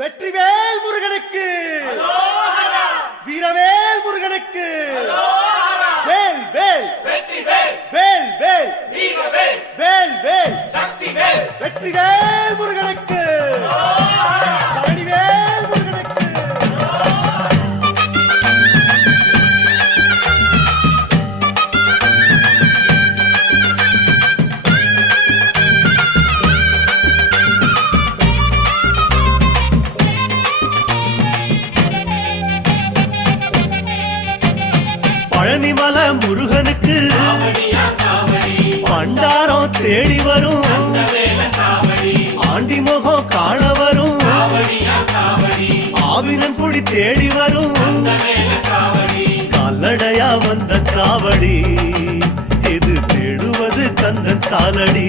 வெற்றிவேல் முருகனுக்கு, வீரவேல் முருகனுக்கு, வேல் வேல் வேல் வேல் வேல் வேல் வெற்றிவேல் முருகனுக்கு, பழனிவேல் முருகனுக்கு. பழனிமல முருகனுக்கு பண்டாரம் தேடி வரும், ஆண்டி முகம் காண வரும், ஆவினன் குடி தேடி வரும், கால்நடையா வந்த காவடி இது தேடுவது கந்தன் காலடி.